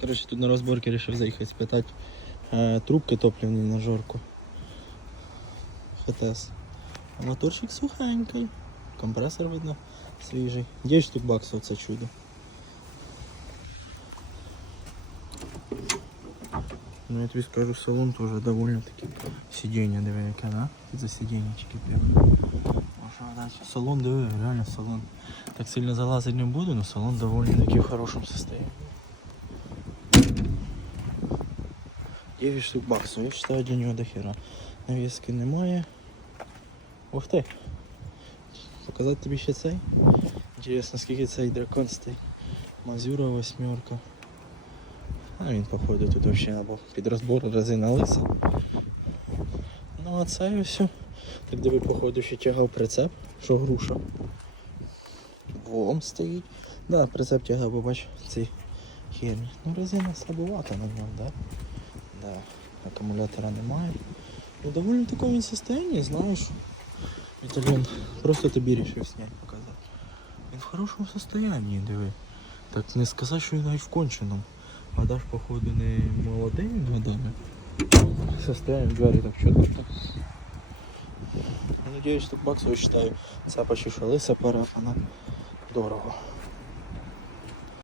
Коротше, тут на розборки вирішив заїхати спитати е, трубки топливні на жорку. ХТС. А моторчик сухенький. Компресор видно свіжий. 9 штук баксів це чудо. Ну я тобі скажу, салон теж доволі таки. Сидіння диви яке, да? Тут за сидіннячки прямо. А що далі? Салон диви, реально салон. Так сильно залазити не буду, але салон доволі таки в хорошому состоянии. 9 штук баксів, я вважаю для нього дохера. Навіски немає. Ух ти! Показати тобі ще цей? Інтересно, скільки цей дракон стоїть. Мазюра восьмерка. А він походу тут вообще або під розбор резина лиса. Ну а це все. Так диви, походу, ще тягав прицеп, що груша. Волом стоїть. Да, прицеп тягав, бо бач, цей херні. Ну резина слабовата на ньому, да? Да. Акумулятора немає. Ну доволі в такому состоянии, знаєш. Блин, просто тобі рішив зняти показати. Він в хорошому состоянии, диви. Так не сказати, що він навіть в конченому. Ж, походу, не молодий він годами. Состояние двері так чітко. так. Ну, 9 штук баксів, я це почти лиса пара, вона дорого.